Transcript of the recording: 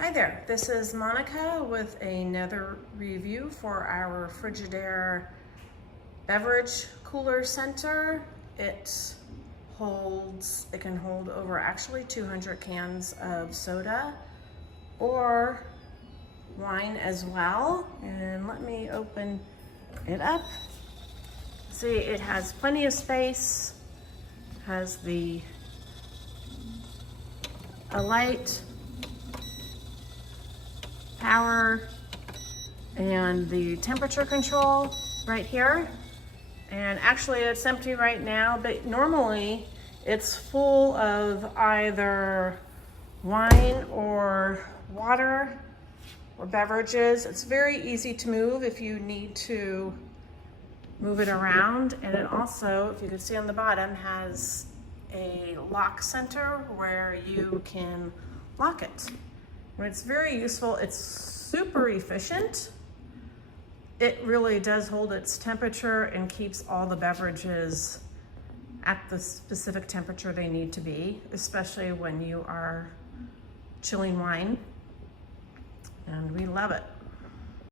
Hi there, this is Monica with another review for our Frigidaire beverage cooler center. It can hold over actually 200 cans of soda or wine as well. And let me open it up. See, it has plenty of space, has a light, power, and the temperature control right here. And actually it's empty right now, but normally it's full of either wine or water or beverages. It's very easy to move if you need to move it around. And it also, if you can see on the bottom, has a lock center where you can lock it. It's very useful. It's super efficient. It really does hold its temperature and keeps all the beverages at the specific temperature they need to be, especially when you are chilling wine. And we love it.